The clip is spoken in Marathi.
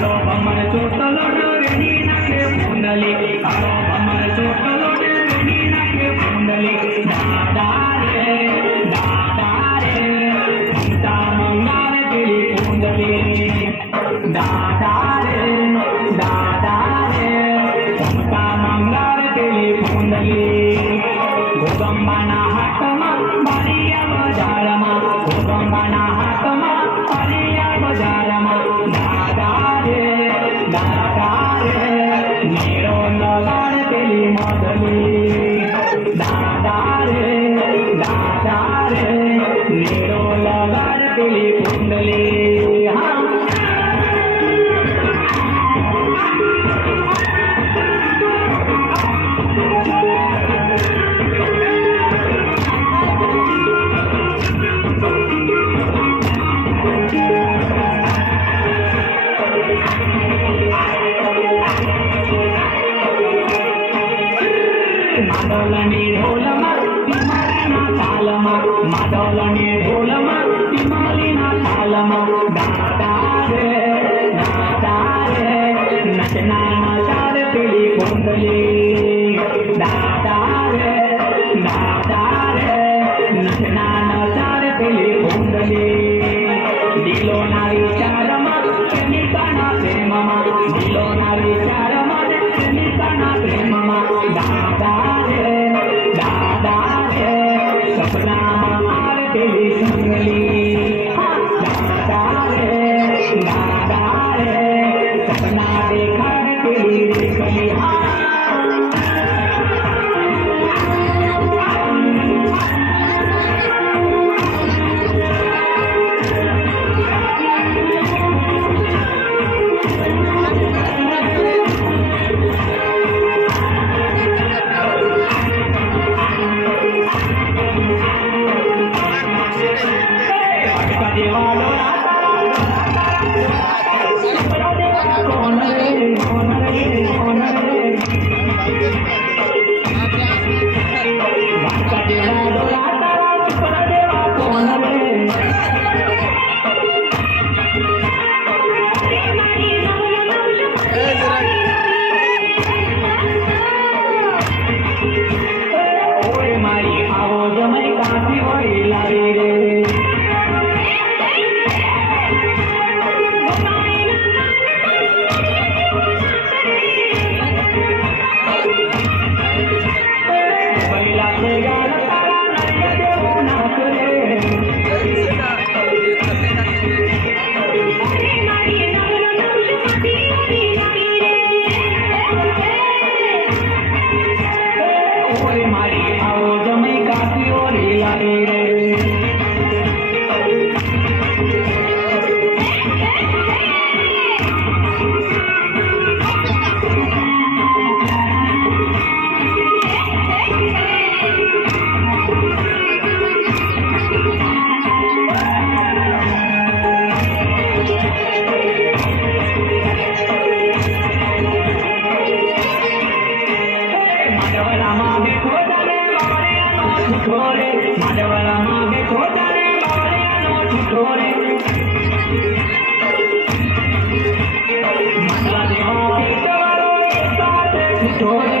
काळो भमर चोटलो रेणी नाके कुंडली काळो भमर चोटलो रेणी नाके कुंडली दादा रे ममता मंगार केली कुंडली दादा रे ममता मंगार केली कुंडली गोगंबाना हातमा बारिया बजारमा गोगंबाना हातमा बारिया बजारमा दादा रे मेरो लगाड केली मधली दादा रे मेरो लगाड केली कुंडली मादोलनी ढोलमा तिमालीना तालमा मादोलनी ढोलमा तिमालीना तालमा दादा रे नचना नचार केली कुंडली दादा रे नचना नचार केली कुंडली दिलो ना विचारमा प्रेमिकाना प्रेममा दिलो ना विचारमा प्रेमिकाना प्रेममा दादा सपनामा आर केली संगली दादा रे सपना देखाड केली रेखली Story.